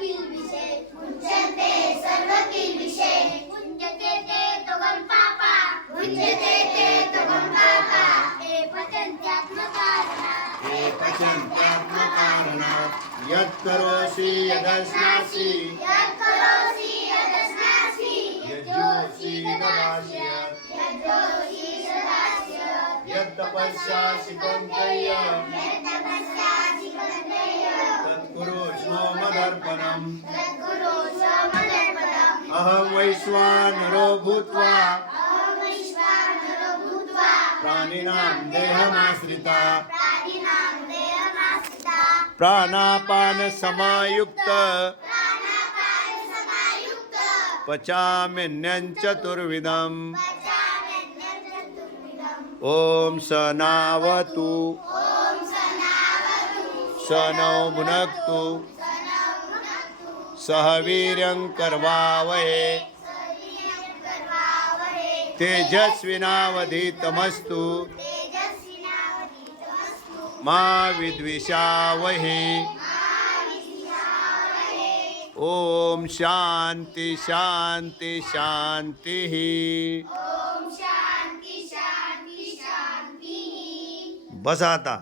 किल्बिषे मुच्यन्ते सर्व किल्बिषे मुच्यते ते तवं पापा मुच्यते ते तवं पापा हे पचन्त्यात्मकारणा यत्करोषि यदश्नासि यज्जोषि ददास्यत् यत्तपस्यासि कौन्तेय तत्कुरुष्व मदर्पणम् अहं वैश्वानरो भूत्वा प्राणिनां देहमाश्रिता प्राणापान समायुक्त पचाम्यन्नं चतुर्विधम् ॐ सनावतु सनौ भुनक्तु सह वीर्यं करवावहे तेजस्विनावधीतमस्तु मा विद्विषावहे ओम शांति शांति शांति। बस आता।